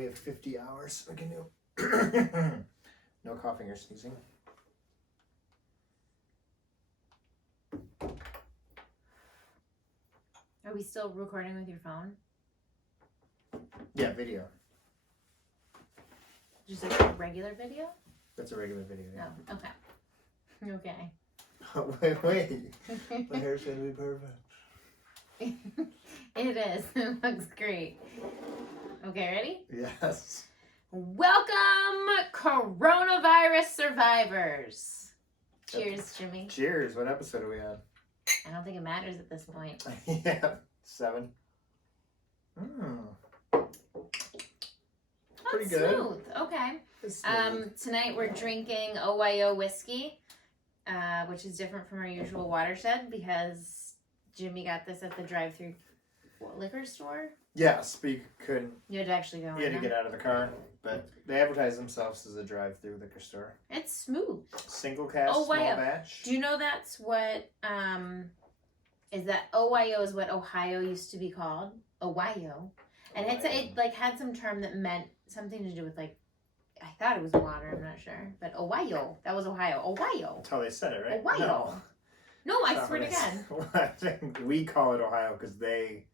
we have 50 hours. We can do no coughing or sneezing. Are we still recording with your phone? Yeah, video. Just like a regular video? That's a regular video. Yeah. Oh, okay. Okay. Wait. My hair's gonna be perfect. It is. It looks great. Okay, ready? Yes. Welcome, coronavirus survivors. Cheers, Jimmy. Cheers. What episode are we on? I don't think it matters at this point. Yeah, 7. Pretty That's good. smooth. Okay. It's smooth. Tonight we're drinking OYO whiskey, which is different from our usual Watershed because Jimmy got this at the drive-through liquor store. Yes, but you couldn't. You had to actually go You had to in. get out of the car, but they advertise themselves as a drive-through liquor store. It's smooth. Single cast, Oh, small wow. batch. Do you know that's what is that OYO is what Ohio used to be called? Ohio. And it like had some term that meant something to do with like I thought it was water, I'm not sure. But Ohio. That was Ohio. Ohio. That's how they said it, right? Ohio. No, I That's swear to not God. what I think we call it Ohio because they.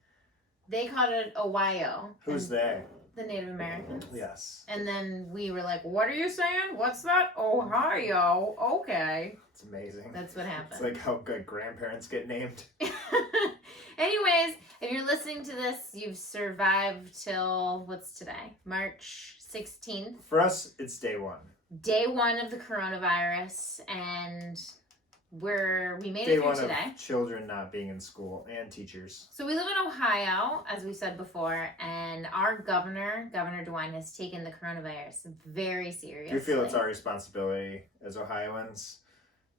They called it Ohio. Who's they? The Native Americans. Yes. And then we were like, what are you saying? What's that? Ohio. Okay. It's amazing. That's what happened. It's like how good grandparents get named. Anyways, if you're listening to this, you've survived till, what's today? March 16th. For us, it's day 1. Day 1 of the coronavirus. And we made Day it through 1 today. of children not being in school and teachers. So we live in Ohio, as we said before, and our Governor DeWine, has taken the coronavirus very seriously. Do you feel it's our responsibility as Ohioans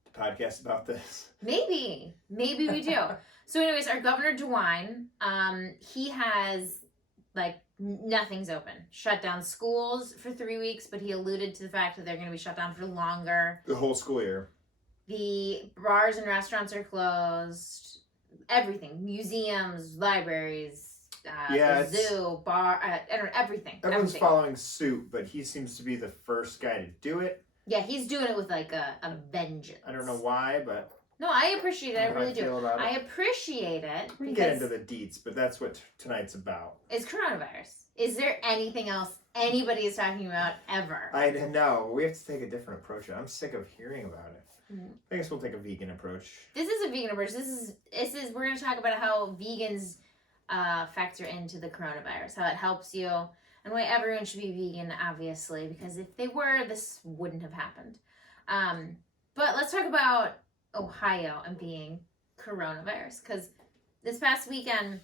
to podcast about this? Maybe we do. So anyways, our Governor DeWine, he has like nothing's open. Shut down schools for 3 weeks, but he alluded to the fact that they're going to be shut down for longer. The whole school year. The bars and restaurants are closed. Everything, museums, libraries, the zoo, bar, I don't know, everything. Everyone's following suit, but he seems to be the first guy to do it. Yeah, he's doing it with like a vengeance. I don't know why, but no, I appreciate it. I really do. Feel about it. I appreciate it. We can get into the deets, but that's what tonight's about. It's coronavirus. Is there anything else anybody is talking about ever? I know. We have to take a different approach. I'm sick of hearing about it. Mm-hmm. I guess we'll take a vegan approach. This is a vegan approach. This is we're going to talk about how vegans factor into the coronavirus, how it helps you, and why everyone should be vegan, obviously, because if they were, this wouldn't have happened. But let's talk about Ohio and being coronavirus, because this past weekend,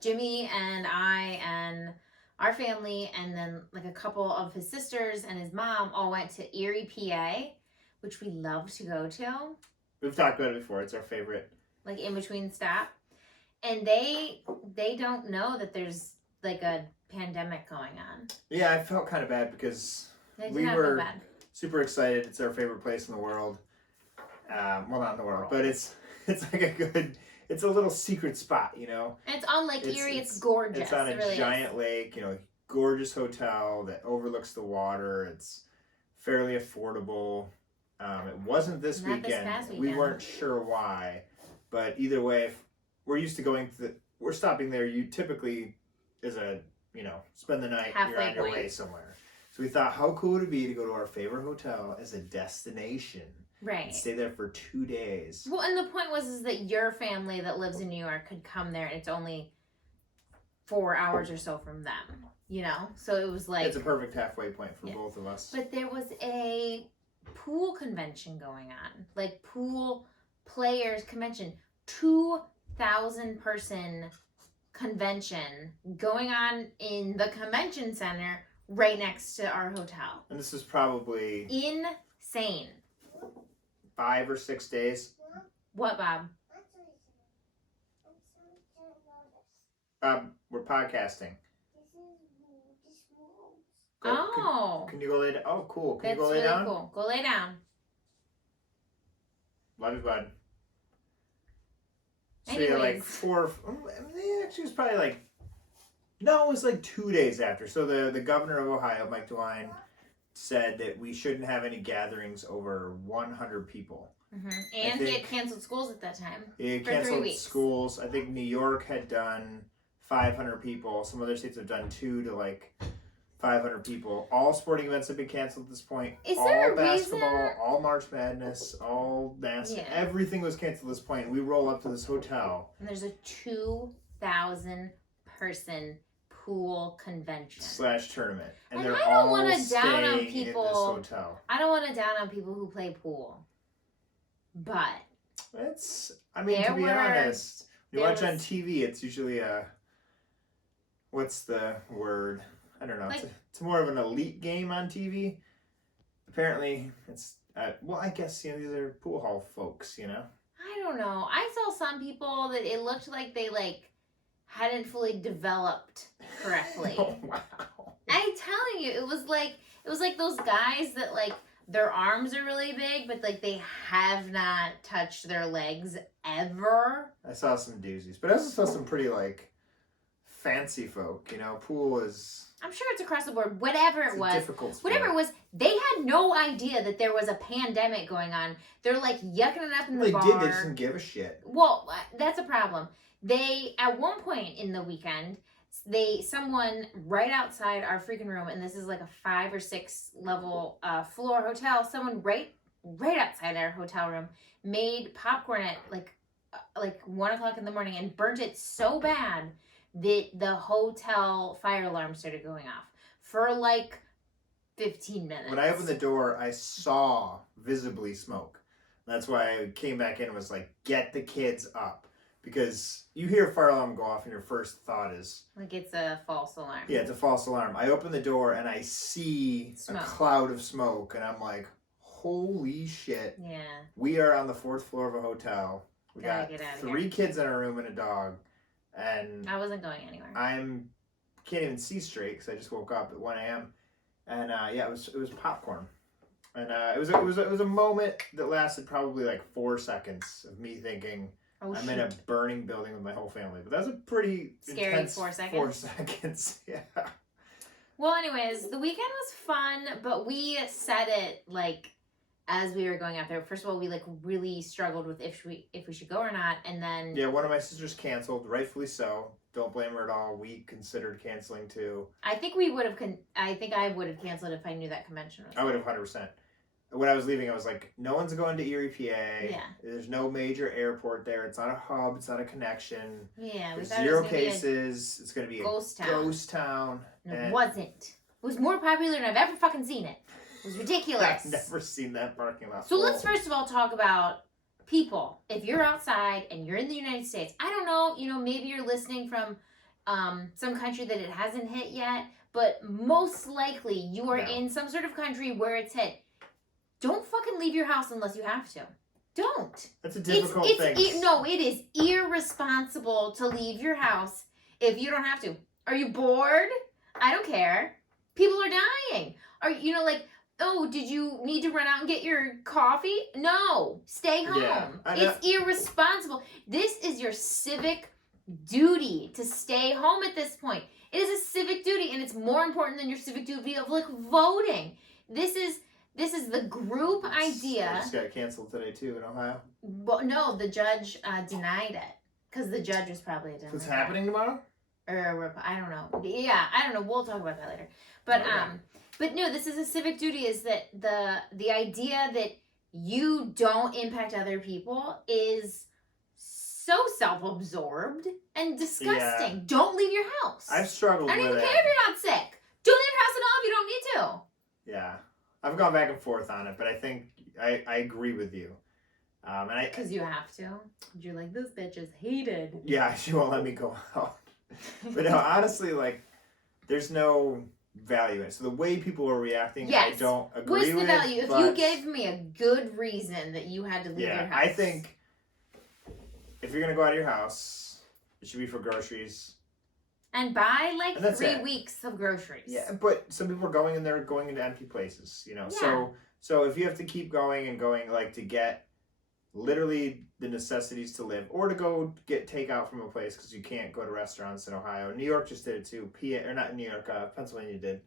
Jimmy and I and our family and then like a couple of his sisters and his mom all went to Erie, PA, which we love to go to. We've talked about it before. It's our favorite. Like in between stop. And they don't know that there's like a pandemic going on. Yeah, I felt kind of bad because They did we not were feel bad. super excited. It's our favorite place in the world. Well, not in the world, but it's like it's a little secret spot, you know? And it's on Lake Erie. It's gorgeous. It's on a it really giant is. lake, you know, gorgeous hotel that overlooks the water. It's fairly affordable. It wasn't this Not this weekend. past We weekend. weren't sure why, but either way, if we're used to going we're stopping there. You typically is spend the night. Halfway you're on your point. way somewhere. So we thought, how cool would it be to go to our favorite hotel as a destination and Right. stay there for 2 days? Well, and the point is that your family that lives in New York could come there, and it's only 4 hours or so from them. You know, so it was like It's a perfect halfway point for Yeah. both of us. But there was a pool convention going on, like pool players convention, 2,000 person convention going on in the convention center right next to our hotel. And this is probably Insane. 5 or 6 days. What, Bob? We're podcasting. Oh, Can you go lay down? Oh, cool. Can that's you go lay really down? cool. Go lay down. Love you, bud. So Anyways. you're like 4. Actually, it was probably like No, it was like 2 days after. So the governor of Ohio, Mike DeWine, said that we shouldn't have any gatherings over 100 people. And he had canceled schools at that time. He had for 3 canceled weeks. schools. I think New York had done 500 people. Some other states have done 2 to like 500 people. All sporting events have been canceled at this point. Is all there a basketball, reason? all March Madness, all everything was canceled at this point. We roll up to this hotel. And there's a 2,000 person pool convention / tournament. And they're I don't all want to down on staying people. in this hotel. I don't want to down on people who play pool. But It's, I mean, to be honest, you watch on was- TV, it's usually what's the word? I don't know. Like- It's more of an elite game on TV. Apparently, it's, well, I guess, these are pool hall folks, I don't know. I saw some people that it looked like they hadn't fully developed correctly. Oh, wow. I'm telling you, it was like those guys that their arms are really big, but they have not touched their legs ever. I saw some doozies, but I also saw some pretty, fancy folk, pool is... I'm sure it's across the board. Whatever it was, difficult sport. whatever it was, they had no idea that there was a pandemic going on. They're yucking it up in the They bar. did, they just didn't give a shit. Well, that's a problem. They, at one point in the weekend, someone right outside our freaking room, and this is a 5 or 6 level floor hotel, someone right outside our hotel room made popcorn at 1 o'clock in the morning and burnt it so bad that the hotel fire alarm started going off for 15 minutes. When I opened the door, I saw visibly smoke. That's why I came back in and was like, get the kids up. Because you hear a fire alarm go off and your first thought is... it's a false alarm. Yeah, it's a false alarm. I open the door and I see Smoke. a cloud of smoke and I'm like, holy shit. Yeah. We are on the 4th floor of a hotel. We Gotta got get out of 3 here. kids in our room and a dog. And I wasn't going anywhere. can't even see straight because I just woke up at 1 a.m. And it was popcorn. And it was a moment that lasted probably 4 seconds of me thinking... I'm in a burning building with my whole family. But that's a pretty Scary intense 4 seconds. 4 seconds, yeah. Well, anyways, the weekend was fun, but we said it as we were going out there. First of all, we really struggled with if we should go or not, and then Yeah, one of my sisters canceled, rightfully so. Don't blame her at all. We considered canceling too. I think we would have. I think I would have canceled if I knew that convention was. I would have 100%. When I was leaving, I was like, no one's going to Erie, PA. Yeah. There's no major airport there. It's not a hub. It's not a connection. Yeah, we There's thought 0 it was gonna cases. It's going to be a ghost town. ghost town. And it and wasn't. It was more popular than I've ever fucking seen it. It was ridiculous. I've never seen that parking lot. So let's first of all talk about people. If you're outside and you're in the United States, I don't know, maybe you're listening from some country that it hasn't hit yet, but most likely you are in some sort of country where it's hit. Don't fucking leave your house unless you have to. Don't. That's a difficult thing. No, it is irresponsible to leave your house if you don't have to. Are you bored? I don't care. People are dying. Are oh, did you need to run out and get your coffee? No. Stay home. Yeah, It's irresponsible. This is your civic duty to stay home at this point. It is a civic duty, and it's more important than your civic duty of voting. This is the group idea. It just got canceled today too in Ohio. Well, no, the judge denied it because the judge was probably a Democrat. So it's happening tomorrow? Or I don't know. Yeah, I don't know. We'll talk about that later. But Okay. But no, this is a civic duty. Is that the idea that you don't impact other people is so self-absorbed and disgusting. Yeah. Don't leave your house. I've struggled I don't with even it. care if you're not sick. Don't leave your house at all if you don't need to. Yeah. I've gone back and forth on it, but I think I agree with you. Because you have to. You're like, this bitch is hated. Yeah, she won't let me go out. But no, honestly, there's no value in it. So the way people are reacting, Yes. I don't agree What's with. the value? If but you gave me a good reason that you had to leave your yeah, house. I think if you're gonna go out of your house, it should be for groceries. And buy And that's 3 it. weeks of groceries. Yeah, but some people are going and they're going into empty places, Yeah. So if you have to keep going and going, to get literally the necessities to live, or to go get takeout from a place because you can't go to restaurants in Ohio. New York just did it too. Or not New York, Pennsylvania did.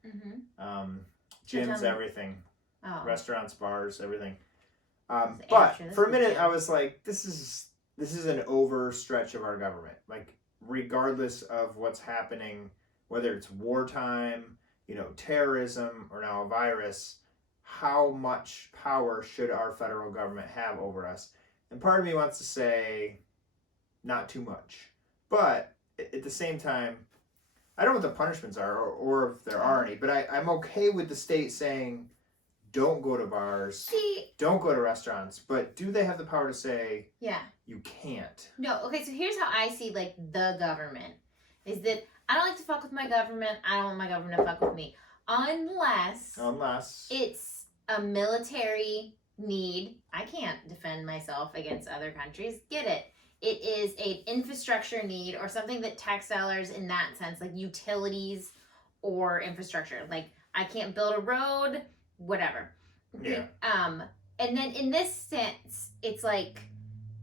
Gyms, everything, restaurants, bars, everything. But for a minute, I was like, this is an overstretch of our government. Like, regardless of what's happening, whether it's wartime, terrorism, or now a virus, how much power should our federal government have over us? And part of me wants to say, not too much. But at the same time, I don't know what the punishments are, or if there are any, but I'm okay with the state saying, don't go to bars, don't go to restaurants, but do they have the power to say, you can't? No, okay, so here's how I see, like, the government, is that I don't like to fuck with my government, I don't want my government to fuck with me, unless it's a military need. I can't defend myself against other countries, get it. It is an infrastructure need, or something that tax dollars in that sense, like utilities or infrastructure. Like, I can't build a road, whatever. Yeah. And then in this sense, it's like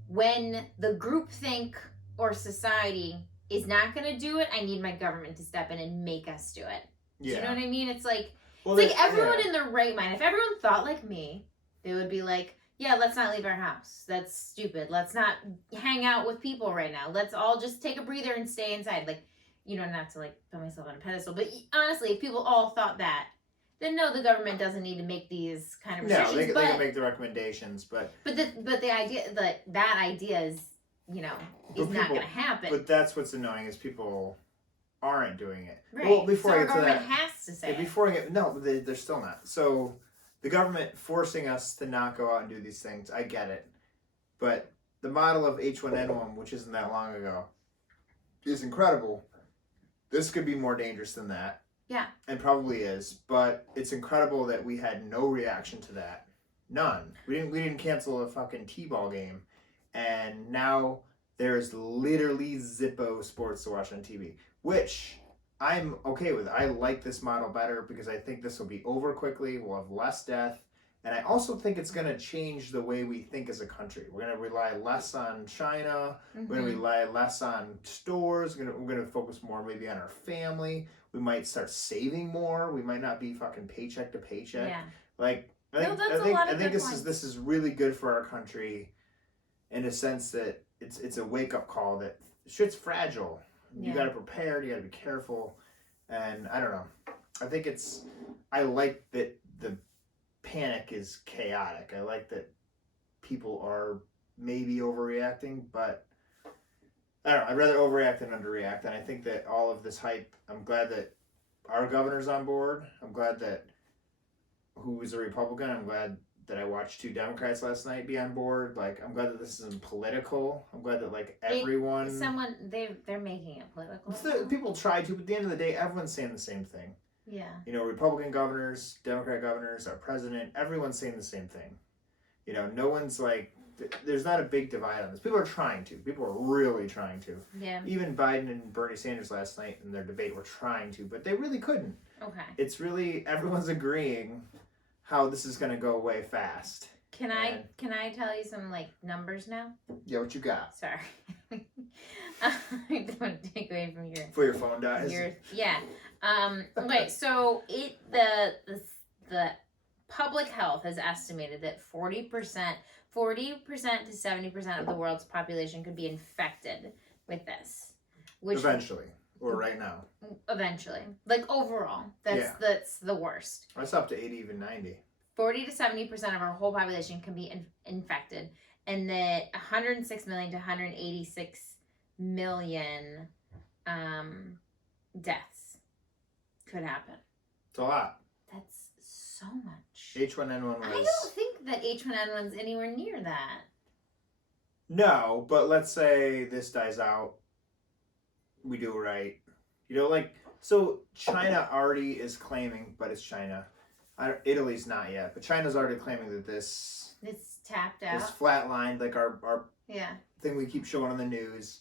when the groupthink or society is not going to do it, I need my government to step in and make us do it. Do you know what I mean? It's like, everyone in their right mind. If everyone thought like me, they would be like, yeah, let's not leave our house. That's stupid. Let's not hang out with people right now. Let's all just take a breather and stay inside. Like, not to like put myself on a pedestal, but honestly, if people all thought that, then no, the government doesn't need to make these kind of restrictions. No, they can make the recommendations, but the idea that idea is is not going to happen. But that's what's annoying, is people aren't doing it. Right. Well, before so I our get to government that, has to say before I get no, they're still not. So the government forcing us to not go out and do these things, I get it, but the model of H1N1, which isn't that long ago, is incredible. This could be more dangerous than that. Yeah. And probably is, but it's incredible that we had no reaction to that. None. We didn't cancel a fucking T-ball game, and now there's literally Zippo sports to watch on TV, which I'm okay with. I like this model better because I think this will be over quickly. We'll have less death, and I also think it's going to change the way we think as a country. We're going to rely less on China. Mm-hmm. We're going to rely less on stores. We're going to focus more maybe on our family. We might start saving more. We might not be fucking paycheck to paycheck. Yeah. Like, I think this is really good for our country, in a sense that it's a wake up call that shit's fragile. You got to prepare. You got to be careful, and I don't know. I like that the panic is chaotic. I like that people are maybe overreacting, but I don't know. I'd rather overreact than underreact, and I think that all of this hype, I'm glad that our governor's on board. I'm glad that who is a Republican, I'm glad that I watched 2 Democrats last night be on board. Like, I'm glad that this isn't political. I'm glad that, like, everyone... They're making it political. People try to, but at the end of the day, everyone's saying the same thing. Yeah. Republican governors, Democrat governors, our president, everyone's saying the same thing. No one's like... There's not a big divide on this. People are trying to. People are really trying to. Yeah. Even Biden and Bernie Sanders last night in their debate were trying to, but they really couldn't. Okay. It's really... Everyone's agreeing how this is going to go away fast. Can I tell you some like numbers now? Yeah, what you got? Sorry. I don't want to take away from your... Before your phone dies? Yeah. Okay, so the public health has estimated that 40% to 70% of the world's population could be infected with this. Which eventually. Or right now. Eventually. Like overall. That's the worst. That's up to 80, even 90. 40 to 70% of our whole population can be infected. And that 106 million to 186 million deaths could happen. It's a lot. That's so much. H1N1 was... I don't think that H1N1's anywhere near that. No, but let's say this dies out. We do right. So China already is claiming, but it's China. Italy's not yet, but China's already claiming that it's tapped out. It's flatlined, like our thing we keep showing on the news,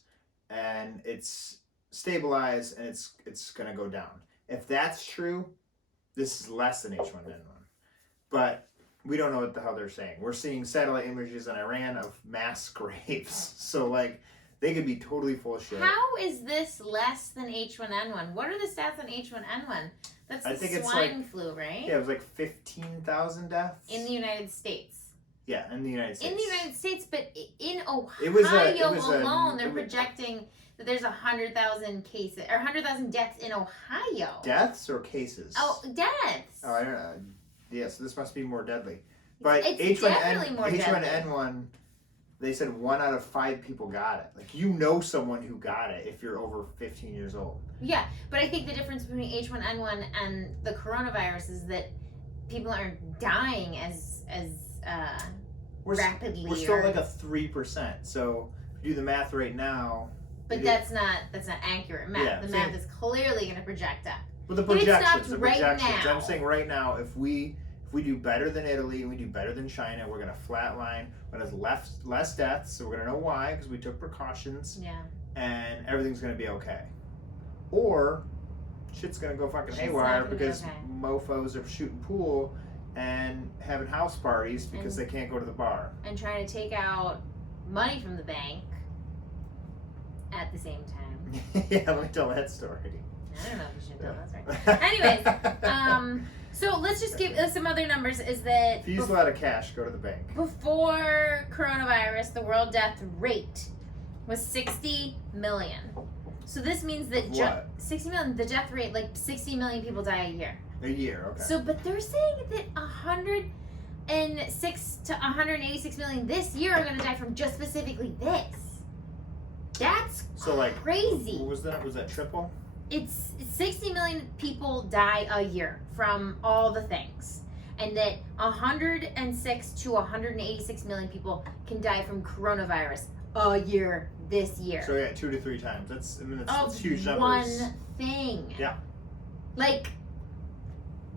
and it's stabilized, and it's gonna go down. If that's true, this is less than H1N1. But we don't know what the hell they're saying. We're seeing satellite images in Iran of mass graves. So, like, they could be totally full of shit. How is this less than H1N1? What are the stats on H1N1? That's I the think it's swine flu, right? Yeah, it was like 15,000 deaths. In the United States. Yeah, in the United States. In the United States, but in Ohio It was alone, they're projecting that there's 100,000 cases, or 100,000 deaths in Ohio. Deaths or cases? Oh, deaths. Oh, I don't know. Yeah, so this must be more deadly. But It's definitely more deadly. H1N1, they said 1 out of 5 people got it. Like, you know someone who got it if you're over 15 years old. Yeah, but I think the difference between H1N1 and the coronavirus is that people aren't dying as rapidly. We're still like a 3%. So if you do the math right now. But that's not accurate math. Yeah, the math is clearly going to project up. Well, the projections. I'm saying right now, if we do better than Italy and we do better than China, we're gonna flatline. We're gonna have less deaths, so we're gonna know why because we took precautions. Yeah. And everything's gonna be okay. Or shit's gonna go fucking haywire because mofos are shooting pool and having house parties because they can't go to the bar. And trying to take out money from the bank at the same time. Yeah, let me tell that story. I don't know if you should tell that story. Anyways, so let's just give some other numbers. Is that if you use a lot of cash, go to the bank. Before coronavirus, the world death rate was 60 million. So this means that 60 million, the death rate, like 60 million people die a year. A year, okay. So, but they're saying that 106 to 186 million this year are going to die from just specifically this. That's so like crazy. What was that? Was that triple? It's 60 million people die a year from all the things. And that 106 to 186 million people can die from coronavirus a year this year. So yeah, 2 to 3 times. That's huge numbers. One thing. Yeah. Like,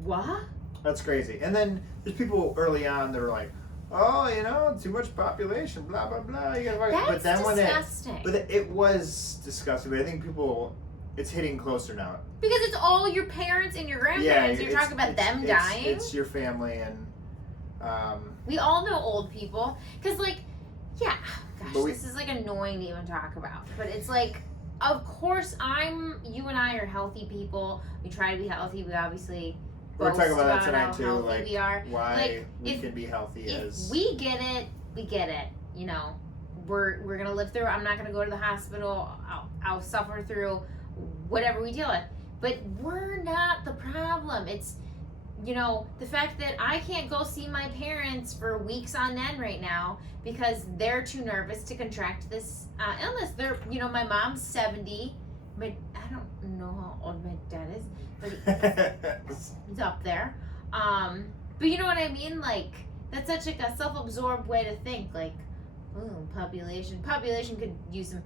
what? That's crazy. And then there's people early on that are like, oh, too much population, blah blah blah. You gotta That's but then disgusting. it was disgusting. But I think it's hitting closer now. Because it's all your parents and your grandparents. You're talking about them dying. It's your family and. We all know old people. Because, like, yeah, gosh, this is, like, annoying to even talk about. But it's like, of course, you and I are healthy people. We try to be healthy. We obviously we're talking about that tonight, how too. healthy Like, we are. why we can be healthy if we get it, we get it. We're going to live through it. I'm not going to go to the hospital. I'll suffer through whatever we deal with. But we're not the problem. It's, the fact that I can't go see my parents for weeks on end right now because they're too nervous to contract this illness. My mom's 70. I don't know how old my dad is, but he's up there. But you know what I mean? Like, that's such like a self-absorbed way to think. Like, population could use some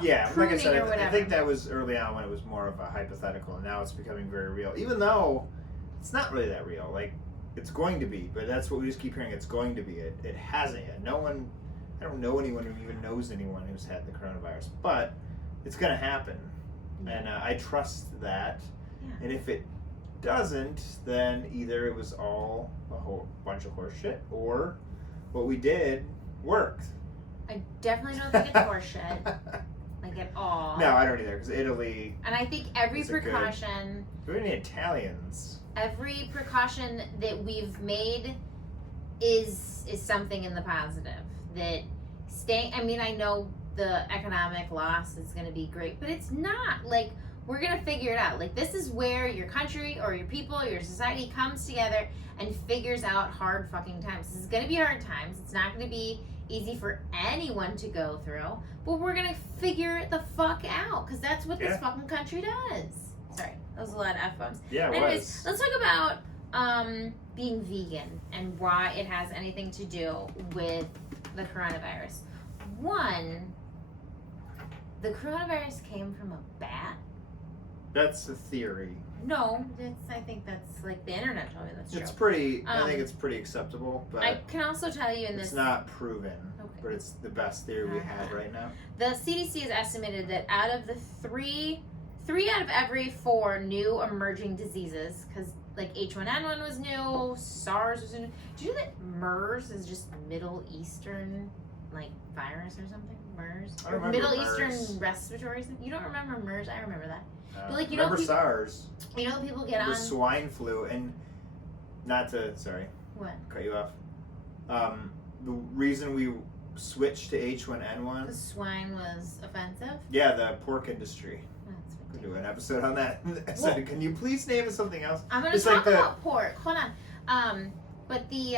yeah, like I said, I think that was early on when it was more of a hypothetical, and now it's becoming very real. Even though it's not really that real, like it's going to be, but that's what we just keep hearing. It's going to be. It hasn't yet. I don't know anyone who even knows anyone who's had the coronavirus, but it's going to happen, and I trust that. Yeah. And if it doesn't, then either it was all a whole bunch of horse shit, or what we did worked. I definitely don't think it's horseshit, like at all. No, I don't either, because Italy. And I think every precaution. We're any Italians. Every precaution that we've made is something in the positive. That I know the economic loss is going to be great, but it's not. Like, we're going to figure it out. Like, this is where your country or your people, your society comes together and figures out hard fucking times. This is going to be hard times. It's not going to be easy for anyone to go through, but we're gonna figure it the fuck out because that's what this fucking country does. Sorry, that was a lot of F-bombs. Yeah, Anyways, let's talk about being vegan and why it has anything to do with the coronavirus. One, the coronavirus came from a bat. That's the theory. No, I think that's like the internet told me that's true. It's pretty. I think it's pretty acceptable, but I can also tell you it's not proven. Okay. But it's the best theory we have right now. The CDC has estimated that out of the three out of every 4 new emerging diseases, because like H1N1 was new, SARS was new. Do you know that MERS is just Middle Eastern like virus or something? MERS? I don't remember Middle MERS. Eastern respiratory. You don't remember MERS? I remember that. But, like, remember people, SARS, you know, people get the on. swine flu, and not to What? cut you off. The reason we switched to H1N1, The swine was offensive. yeah, the pork industry. That's Could do ridiculous. an episode on that. I said, Well- can you please name it something else? I'm gonna It's talk like the- about pork. Hold on. But the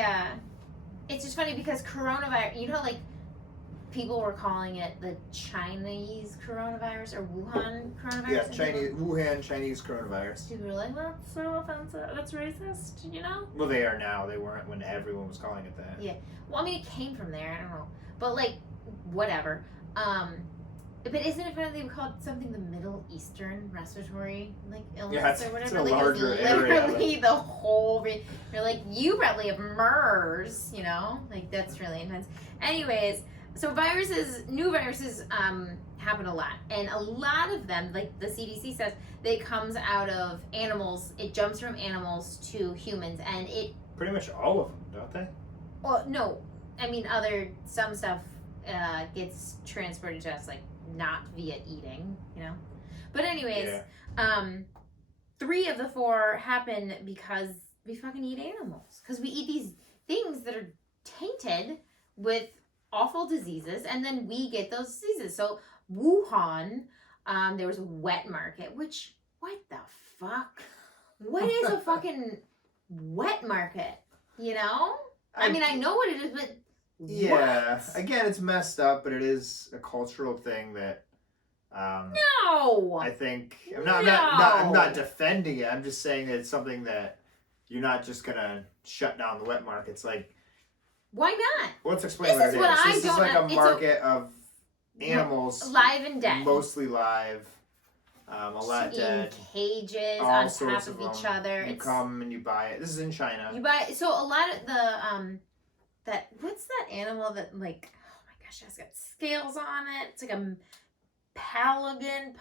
it's just funny because coronavirus. You know, like people were calling it the Chinese coronavirus or Wuhan coronavirus. Yeah, and Chinese Wuhan Chinese coronavirus. People were like, "That's so offensive. That's racist." You know. Well, they are now. They weren't when everyone was calling it that. Yeah. Well, I mean, it came from there. I don't know, but like, whatever. But isn't it funny they would call it something the Middle Eastern respiratory like illness Yeah, it's- or whatever? it's a like larger it's area. literally the whole. You're like, you probably have MERS, you know? Like that's really intense. Anyways, so new viruses happen a lot, and a lot of them, like the CDC says, they comes out of animals. It jumps from animals to humans, and it. Pretty much all of them, don't they? Well, no, I mean some stuff gets transported to us like not via eating, you know. But anyways, Yeah. 3 of the 4 happen because we fucking eat animals. Because we eat these things that are tainted with awful diseases, and then we get those diseases. So Wuhan, there was a wet market. Which what the fuck? What is a fucking wet market? You know? I mean, I know what it is, but Yeah. what? Again, it's messed up, but it is a cultural thing that. No. I think I'm No. not defending it. I'm just saying that it's something that you're not just gonna shut down the wet markets. Like, Why not? let's explain This what is it what is. I This is don't like know. a It's a- market of animals, Live and dead. mostly live, a lot in dead, cages all on top sorts of of each them. other. You It's come and you buy it. This is in China. you buy so a lot of the that what's that animal that like oh my gosh, it's got scales on it. It's like a palogan,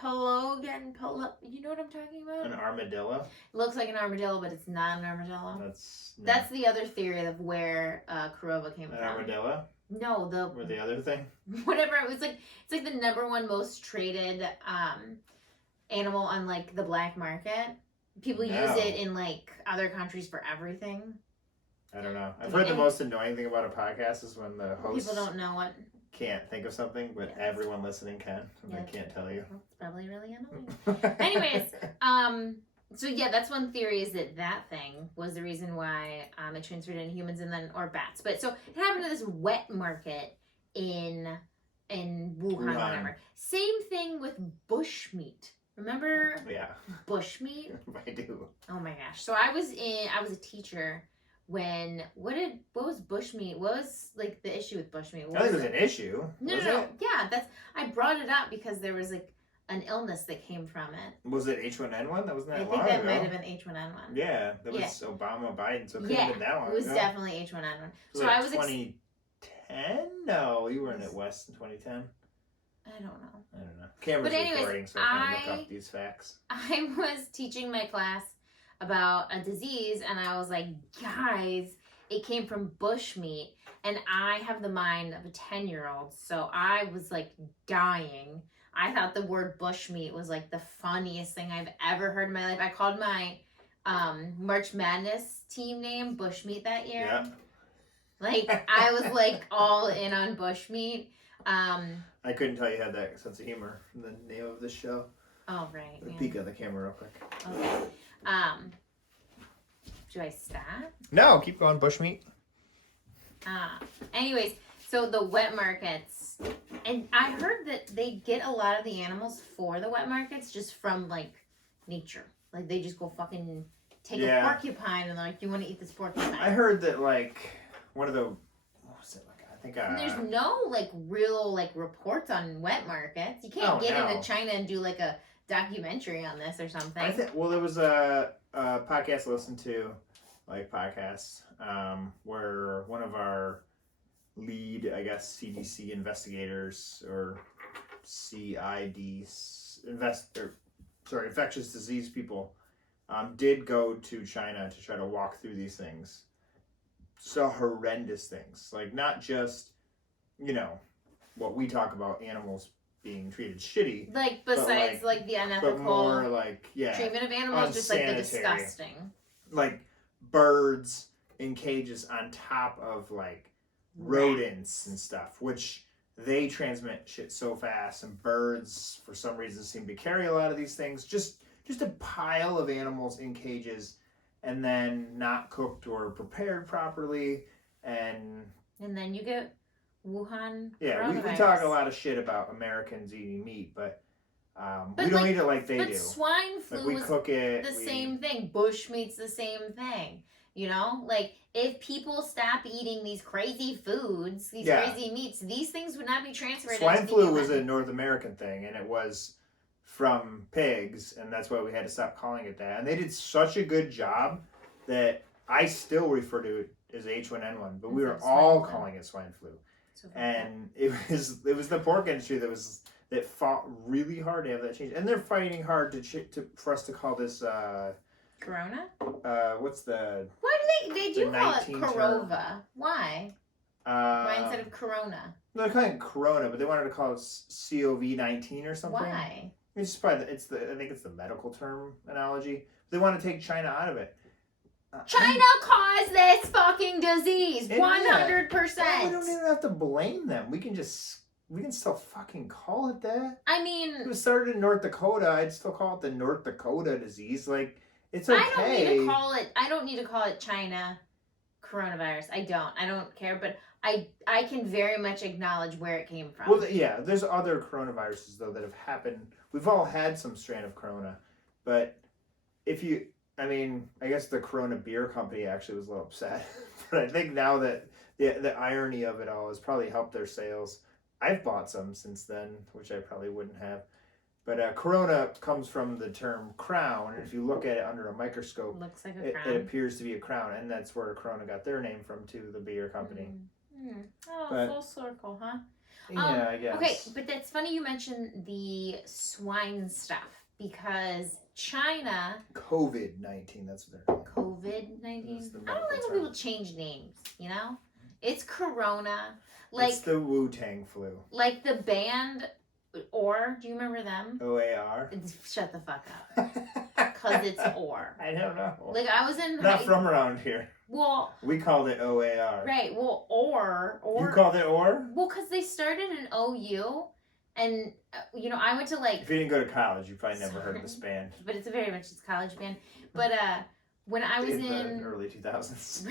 you know what I'm talking about? An armadillo. It looks like an armadillo, but it's not an armadillo. That's That's the other theory of where Kurova came an from. armadillo. No, Or the other thing. whatever it was like it's like the #1 most traded animal on like the black market. People use No. it in like other countries for everything. I don't know. I've heard the And- most annoying thing about a podcast is when the host People don't know what. can't think of something, but Yes. everyone listening can. And Yeah. I can't tell you. Well, it's probably really annoying. Anyways, so yeah, that's one theory is that thing was the reason why it transferred into humans and then or bats. But so it happened to this wet market in Wuhan, whatever. Same thing with bushmeat. Remember Yeah, bushmeat? I do. Oh my gosh. So I was a teacher when what was bushmeat? What was like the issue with bushmeat? I What think it was was an issue. No. Yeah, I brought it up because there was like an illness that came from it. Was it H1N1? That wasn't that I long think that ago. might have been H1N1. Yeah, that was Yeah. Obama, Biden, so it couldn't Yeah, have been that long it was ago. definitely H1N1. It So like I was 2010? No, you weren't at West in 2010. I don't know. I don't know. Camera's But anyways, recording, so I can't look up these facts. I was teaching my class about a disease, and I was like, guys, it came from bushmeat, and I have the mind of a 10-year-old, so I was like dying. I thought the word bushmeat was like the funniest thing I've ever heard in my life. I called my March Madness team name Bushmeat that year. Yeah. Like I was like all in on bushmeat. I couldn't tell you had that sense of humor from the name of this show. Oh right. Yeah. Peek at the camera real quick. Okay. Do I stop? No, keep going. Bushmeat. Anyways, so the wet markets, and I heard that they get a lot of the animals for the wet markets just from like nature. Like they just go fucking take a porcupine and they're like, you want to eat this porcupine? I heard that like one of the what was it like? I think And there's no like real like reports on wet markets. You can't Oh, get no. into China and do like a documentary on this or something. I think well, there was a podcast I listened to, like podcasts, where one of our lead, I guess, CDC investigators or CID infectious disease people, did go to China to try to walk through these things. So horrendous things, like not just, you know, what we talk about, animals being treated shitty, Like besides like the but unethical more like treatment of animals, just like the unsanitary. disgusting. Like birds in cages on top of like rodents and stuff, which they transmit shit so fast, and birds for some reason seem to carry a lot of these things. Just a pile of animals in cages, and then not cooked or prepared properly, and then you get Wuhan. yeah, we coronavirus. talk a lot of shit about Americans eating meat, but But we don't like- eat it like they But do. swine flu Like we was cook it. the same thing. Bushmeat's the same thing. You know, like if people stop eating these crazy foods, these Yeah. crazy meats, these things would not be transferred. Swine into flu the was a human. North American thing, and it was from pigs, and that's why we had to stop calling it that. And they did such a good job that I still refer to it as H1N1, but we were It's like all swine flu. calling it swine flu. So fuck that. And it was the pork industry that fought really hard to have that change, and they're fighting hard for us to call this Corona? what's the Why do they do The call it 19 term. Corova? Why? Why instead of Corona? no, they're calling it Corona, but they wanted to call it COVID-19 or something. Why? It's just probably I think it's the medical term analogy. They want to take China out of it. China caused this fucking disease. And 100%. We don't even have to blame them. We can still fucking call it that. I If mean, it was started in North Dakota, I'd still call it the North Dakota disease. Like, it's okay. I don't need to call it China coronavirus. I don't care, but I can very much acknowledge where it came from. Well, yeah, there's other coronaviruses though that have happened. We've all had some strand of corona, but I guess the Corona Beer Company actually was a little upset. But I think now that the irony of it all has probably helped their sales. I've bought some since then, which I probably wouldn't have. But Corona comes from the term crown, and if you look at it under a microscope, Looks like a it crown. appears to be a crown, and that's where Corona got their name from too, the beer company. Oh, But- full circle, huh? Yeah, I guess. Okay, but that's funny you mentioned the swine stuff because China, COVID-19, that's what they're calling it. COVID-19. That's the I don't medical like when term. people change names. You know, it's Corona. Like It's the Wu-Tang flu. like the band, or do you remember them? OAR. Shut the fuck up, cause it's or. I don't know. Like I was in Not from around here. Well, We called it OAR. right. Well, or You called it OR? well, cause they started in OU, and I went to like, If you didn't go to college, you probably never heard of this band. but it's a very much it's a college band. But when I was in the in early 2000s.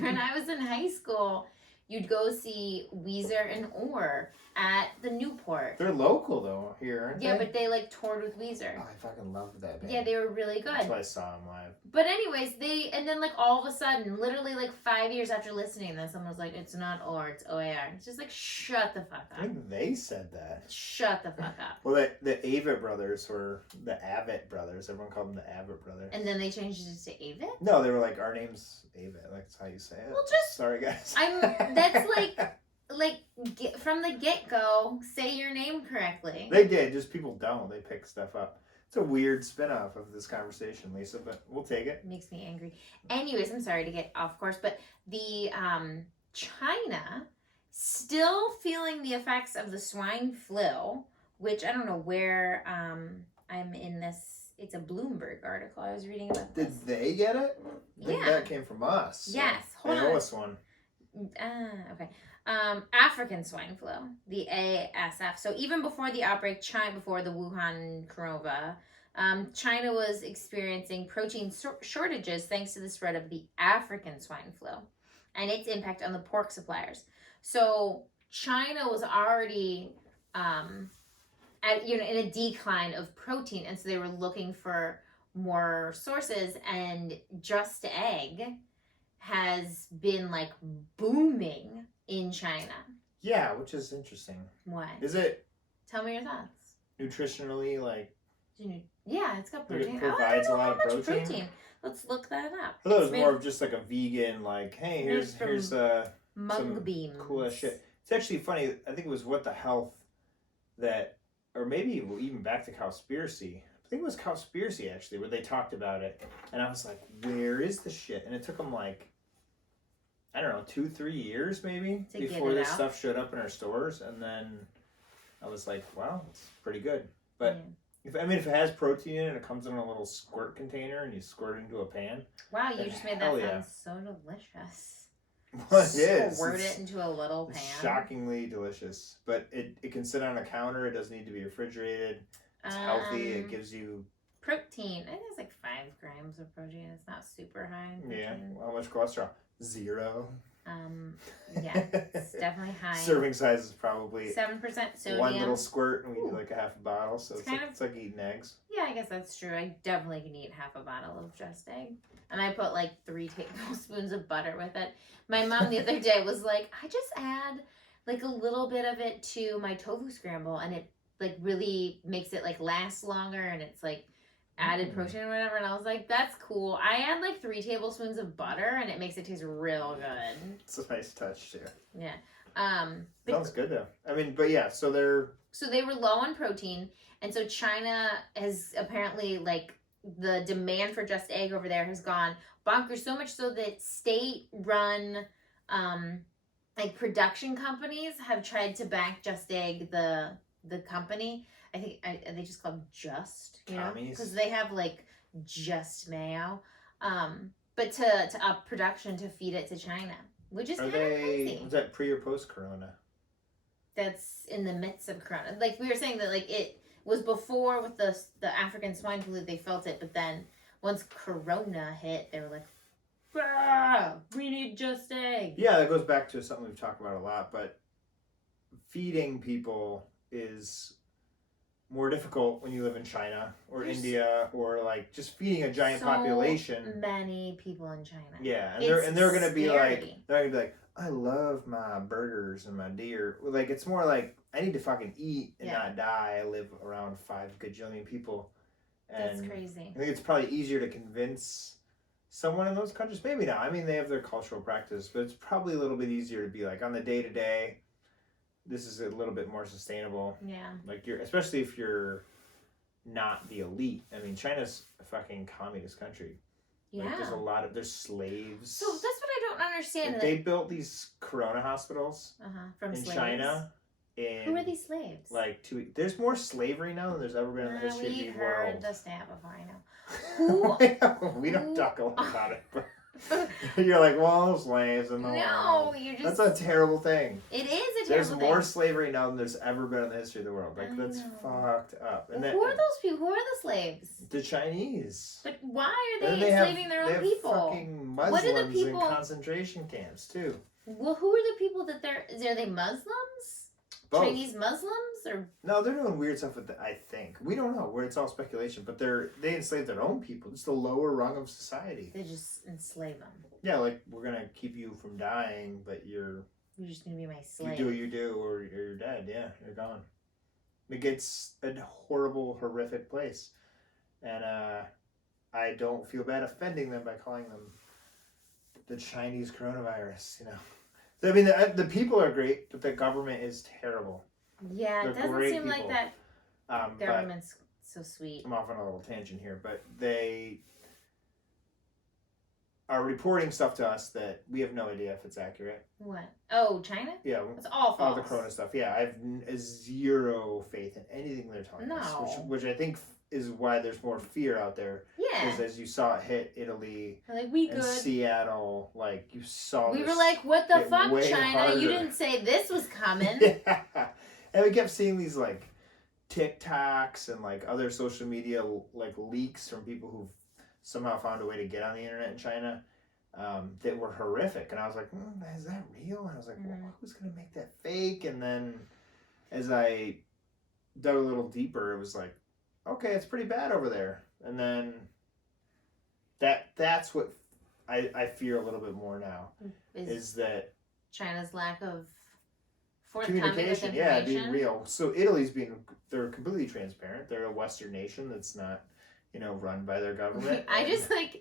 when I was in high school, you'd go see Weezer and Or at the Newport. They're local though here, aren't Yeah, they? but they like toured with Weezer. Oh, I fucking loved that band. Yeah, they were really That's good. why I saw them live. But anyways, and then like all of a sudden, literally like 5 years after listening, then someone was like, "It's not or, it's OAR." It's just like, shut the fuck I up. think they said that. Shut the fuck up. Well, the Avett brothers were the Avett brothers. Everyone called them the Avett brothers. And then they changed it to Avett. No, they were like, our name's Avett. Like, that's how you say it. Well, just- Sorry, guys. That's like from the get go, say your name correctly. They did, just people don't. They pick stuff up. It's a weird spin-off of this conversation, Lisa, but we'll take it. Makes me angry. Anyways, I'm sorry to get off course, but the China still feeling the effects of the swine flu, which I don't know where I'm in this. It's a Bloomberg article I was reading about this. Did they get it? I think Yeah. that came from us. so Yes, They hold owe on. us one. Okay. African swine flu, the ASF. So even before the outbreak, before the Wuhan corona, China was experiencing protein shortages thanks to the spread of the African swine flu and its impact on the pork suppliers. So China was already in a decline of protein, and so they were looking for more sources, and Just Egg has been like booming in China. Yeah, which is interesting. Why? Is it Tell me your thoughts. nutritionally like? Yeah, it's got Like it protein. provides I a don't know lot how of much protein? Let's look that up. I thought it was It's made more of just like a vegan, like, hey, It's from here's mung some beans. cool ass shit. It's actually funny. I think it was What the Health that, or maybe even back to Cowspiracy. think it was Cowspiracy actually, where they talked about it, and I was like, "Where is the shit?" And it took them like, I don't know, 2-3 years maybe To get before it this out. stuff showed up in our stores, and then I was like, "Wow, it's pretty good." But if it has protein in it, it comes in a little squirt container, and you squirt it into a pan. Wow, you just made that Hell sound yeah. so delicious. Well, it is. Squirt It's- it into a little pan. It's shockingly delicious, but it can sit on a counter. It doesn't need to be refrigerated. It's healthy. It gives you protein. I think it's like 5 grams of protein. It's not super high in protein. How much cholesterol? 0. Yeah, it's definitely high. Serving size is probably 7% sodium. one little squirt, and we do Ooh. like a half a bottle. So It's it's kind like, of- it's like eating eggs. Yeah, I guess that's true. I definitely can eat half a bottle of Just Egg. And I put like 3 tablespoons of butter with it. My mom the other day was like, I just add like a little bit of it to my tofu scramble, and it like really makes it like last longer, and it's like added protein or whatever. And I was like, that's cool. I add like 3 tablespoons of butter, and it makes it taste real good. It's a nice touch too. Yeah. But Sounds good though. But yeah, so they're so they were low on protein, and so China has apparently like the demand for Just Egg over there has gone bonkers, so much so that state-run like production companies have tried to back Just Egg, the company. I think are they just called Just, Commies. because they have like Just Mayo, but to up production to feed it to China, which is are kind of they? crazy. Was that pre or post Corona? That's in the midst of Corona. Like we were saying that like it was before with the African swine flu, they felt it, but then once Corona hit, they were like, "Ah, we need Just Egg." Yeah, that goes back to something we've talked about a lot, but feeding people is more difficult when you live in China or There's India, or like just feeding a giant so population. Many people in China. Yeah, and It's they're gonna be like, scary. they're gonna be like, I love my burgers and my deer. Like, it's more like, I need to fucking eat and Yeah. not die. I live around 5 gajillion people, and That's crazy. I think it's probably easier to convince someone in those countries. Maybe not. I mean, they have their cultural practice, but it's probably a little bit easier to be like, on the day to day, this is a little bit more sustainable. Yeah. Like, especially if you're not the elite. I mean, China's a fucking communist country. Yeah. Like, there's slaves. So that's what I don't understand. Like, they built these Corona hospitals From in slaves. China. And Who are these slaves? like, there's more slavery now than there's ever been in the history of We've the heard world. the stat before. I know. We don't who- talk a lot about it, but you're like, well, slaves and the No, world. you're just. That's a terrible thing. It is a There's terrible more thing. slavery now than there's ever been in the history of the world. Like, I that's know. fucked up. And Who are those people? Who are the slaves? the Chinese. But why are And they have- enslaving their they own have people? fucking What are Muslims the people- in concentration camps too. Well, who are the people that are they Muslims? Both. Chinese Muslims or No, they're doing weird stuff with I think. We don't know. Where it's all speculation, but they enslave their own people. It's the lower rung of society. they just enslave them? Yeah, like, we're gonna keep you from dying, but you're just gonna be my you slave. do what you do, or you're dead. Yeah, you're gone. It gets a horrible, horrific place, and I don't feel bad offending them by calling them the Chinese coronavirus. I mean, the people are great, but the government is terrible. Yeah, They're it doesn't great seem like people. that But government's so sweet. I'm off on a little tangent here, but they are reporting stuff to us that we have no idea if it's accurate. What? Oh, China? Yeah, It's all all false. the Corona stuff. Yeah, I have zero faith in anything they're telling us, No. which I think is why there's more fear out there. Yeah. Is as you saw it hit Italy They're like, we and good. Seattle, like you saw. We this were like, what the get fuck, way China? harder. You didn't say this was coming. Yeah. And we kept seeing these like TikToks and like other social media like leaks from people who've somehow found a way to get on the internet in China that were horrific. And I was like, is that real? And I was like, well, who's going to make that fake? And then as I dug a little deeper, it was like, okay, it's pretty bad over there. And then that's what I fear a little bit more now is that China's lack of forthcoming with communication, information. being real. So they're completely transparent. They're a Western nation that's not, run by their government. I just like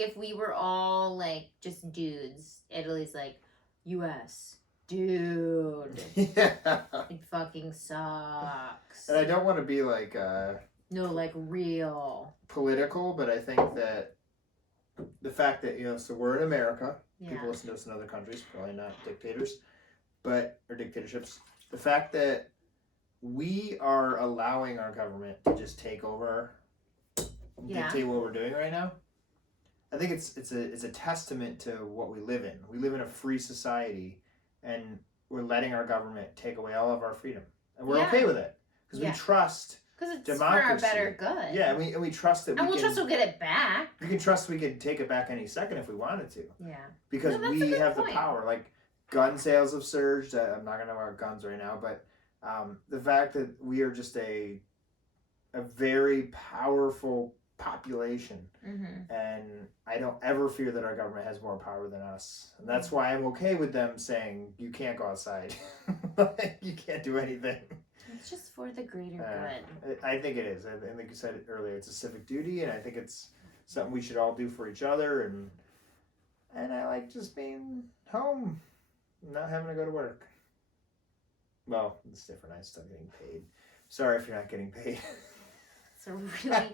if we were all like just dudes, Italy's like, US, dude, yeah. it fucking sucks. And I don't want to be like, No, like real. political, but I think that the fact that, so we're in America, Yeah. people listen to us in other countries, probably not dictators, or dictatorships. The fact that we are allowing our government to just take over, dictate what we're doing right now. I think it's a testament to what we live in. We live in a free society, and we're letting our government take away all of our freedom, and we're okay with it because we trust. Because it's democracy. for our better good. Yeah, and we trust that. And we'll trust we'll get it back. We can trust we could take it back any second if we wanted to. Yeah. Because we have the power. Like, gun sales have surged. I'm not going to talk about guns right now, but the fact that we are just a very powerful population, and I don't ever fear that our government has more power than us. And that's why I'm okay with them saying, you can't go outside. You can't do anything. It's just for the greater good. I think it is. I think you said it earlier. It's a civic duty, and I think it's something we should all do for each other. And I like just being home, not having to go to work. Well, it's different. I'm still getting paid. Sorry if you're not getting paid. It's a really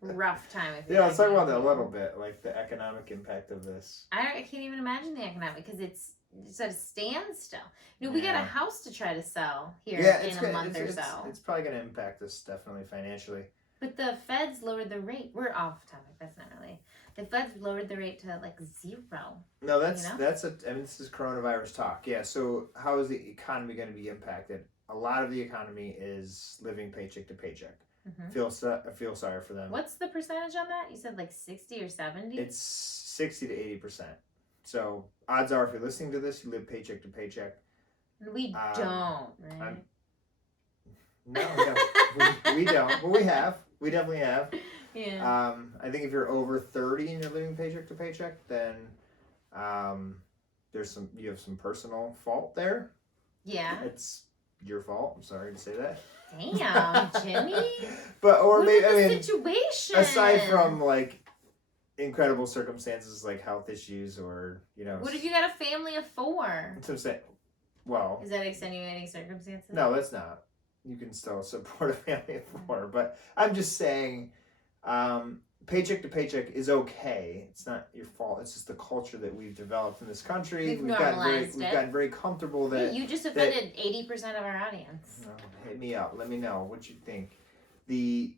rough time. Let's talk about that a little bit, like the economic impact of this. I can't even imagine the economic, because it's at a standstill. We got a house to try to sell here in a month or so. It's probably going to impact us definitely financially. But the feds lowered the rate. We're off topic. That's not really. The feds lowered the rate to like 0. No, this is coronavirus talk. Yeah. So how is the economy going to be impacted? A lot of the economy is living paycheck to paycheck. I feel sorry for them. What's the percentage on that? You said like 60 or 70? It's 60 to 80%. So odds are, if you're listening to this, you live paycheck to paycheck. We don't, right? No, we don't. But we have. We definitely have. Yeah. I think if you're over 30 and you're living paycheck to paycheck, then you have some personal fault there. Yeah. It's your fault. I'm sorry to say that. Damn, Jimmy. Situation. Aside from like incredible circumstances like health issues or What if you got a family of 4? That's what I'm saying. Well. Is that extenuating circumstances? No, that's not. You can still support a family of 4, but I'm just saying, paycheck to paycheck is okay. It's not your fault. It's just the culture that we've developed in this country. We've gotten very comfortable that you just offended 80% of our audience. Hit me up. Let me know what you think. The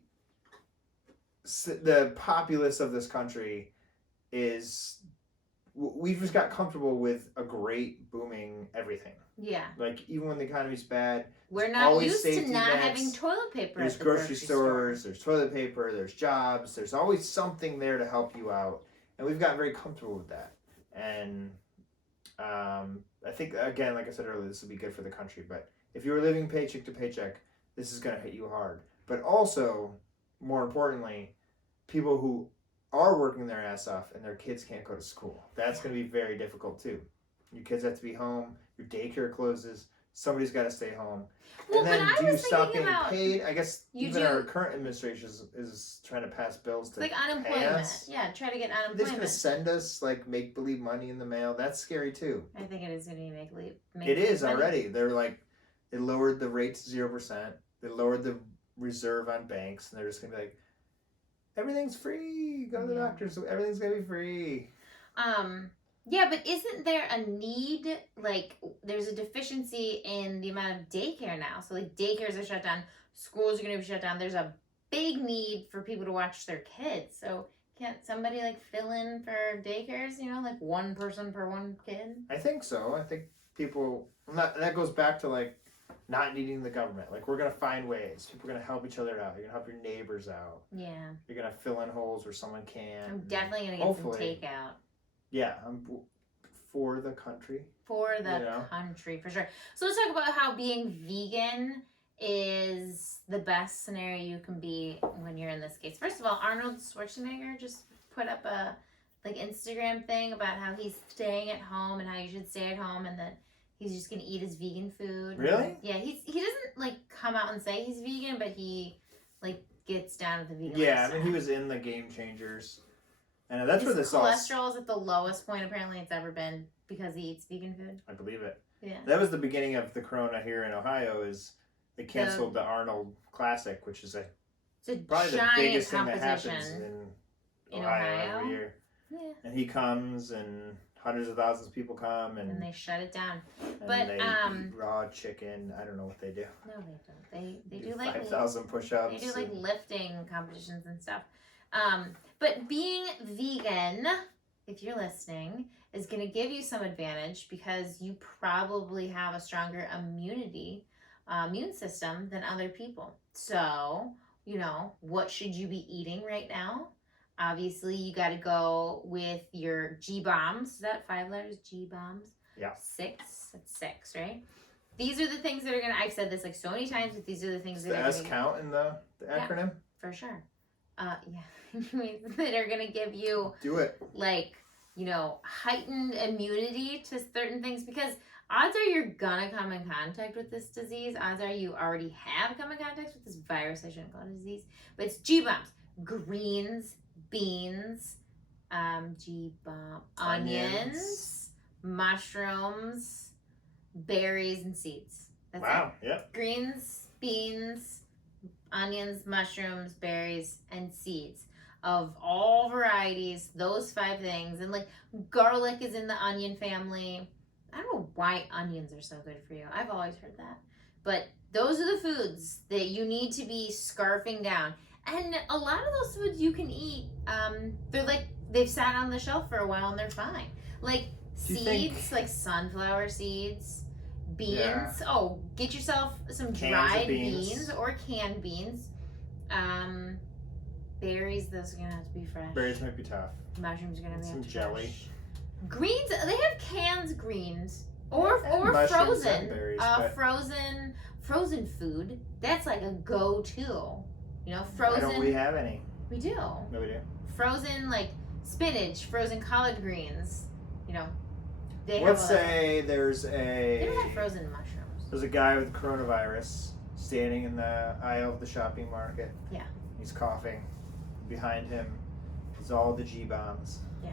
populace of this country we've just got comfortable with a great booming everything. Yeah. Like, even when the economy's bad, we're not used to not having toilet paper. There's grocery stores, there's toilet paper, there's jobs, there's always something there to help you out. And we've gotten very comfortable with that. And I think, again, like I said earlier, this will be good for the country. But if you were living paycheck to paycheck, this is going to hit you hard. But also, more importantly, people who are working their ass off and their kids can't go to school. That's going to be very difficult too. Your kids have to be home. Your daycare closes. Somebody's got to stay home. Well, and then but do you stop getting paid? I guess even our current administration is trying to pass bills to like unemployment. Yeah, try to get unemployment. They're just going to send us like make-believe money in the mail. That's scary too. I think it is going to be make-believe. It is already. They're like, they lowered the rate to 0%. They lowered the reserve on banks, and they're just going to be like, everything's free. Go to the doctors. Everything's going to be free. Yeah, but isn't there a need, like, there's a deficiency in the amount of daycare now. So, like, daycares are shut down. Schools are going to be shut down. There's a big need for people to watch their kids. So, can't somebody, like, fill in for daycares, like one person per one kid? I think so. I think people, that goes back to, like, not needing the government. Like, we're going to find ways. People are going to help each other out. You're going to help your neighbors out. Yeah. You're going to fill in holes where someone can't. I'm definitely going to get some takeout. Yeah, I'm for the country. For the country, for sure. So let's talk about how being vegan is the best scenario you can be when you're in this case. First of all, Arnold Schwarzenegger just put up a Instagram thing about how he's staying at home and how you should stay at home and that he's just gonna eat his vegan food. Really? Yeah, he doesn't come out and say he's vegan, but he gets down with the vegan. Yeah, I mean, he was in the Game Changers. And that's where this cholesterol is at the lowest point apparently it's ever been because he eats vegan food. I believe it. Yeah. That was the beginning of the corona here in Ohio. Is they canceled the Arnold Classic, which is a It's a Probably the giant biggest thing that competition. happens in In Ohio Ohio? every year. Yeah. And he comes, and hundreds of thousands of people come, And they shut it down. and but, they eat raw chicken. I don't know what they do. No, they don't. They do like 5,000 push-ups. They do like lifting competitions and stuff. But being vegan, if you're listening, is going to give you some advantage because you probably have a stronger immune system than other people. So, what should you be eating right now? Obviously, you got to go with your G-bombs. Is that 5 letters? G-bombs? Yeah. 6? That's 6, right? These are the things that are going to, I've said this like so many times, but these are the things Does that the are S going to count in the acronym? for sure. Yeah. that are going to give you Do it. like, heightened immunity to certain things because odds are you're gonna come in contact with this disease. Odds are you already have come in contact with this virus. I shouldn't call it a disease, but it's G-bombs. Greens, beans, G-bomb, onions, mushrooms, berries, and seeds. That's Wow. it. Yep. Greens, beans, onions, mushrooms, berries, and seeds of all varieties, those 5 things. And like garlic is in the onion family. I don't know why onions are so good for you. I've always heard that. But those are the foods that you need to be scarfing down. And a lot of those foods you can eat, they're like, they've sat on the shelf for a while and they're fine. Like seeds, like sunflower seeds, beans. Yeah. Oh, get yourself some dried beans or canned beans. Berries, those are gonna have to be fresh. Berries might be tough. Mushrooms are gonna be Some jelly. fresh. Greens, they have canned greens or mushrooms frozen. and berries, but- Frozen food. That's like a go-to. Why Frozen. don't we have any? We do. No, we do. Frozen like spinach, frozen collard greens. They have Let's all say there's they don't have frozen mushrooms. there's a guy with coronavirus standing in the aisle of the shopping market. Yeah. He's coughing. Behind him is all the G-bombs. Yeah.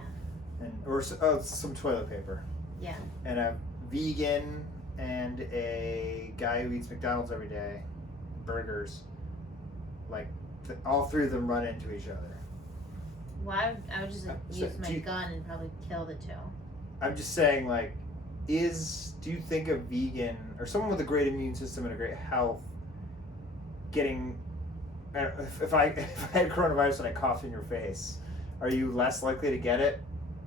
Or some toilet paper. Yeah. And a vegan and a guy who eats McDonald's every day, burgers. Like all 3 of them run into each other. Well, I would just use my gun and probably kill the 2. I'm just saying, like, do you think a vegan or someone with a great immune system and a great health getting, if I had coronavirus and I coughed in your face, are you less likely to get it?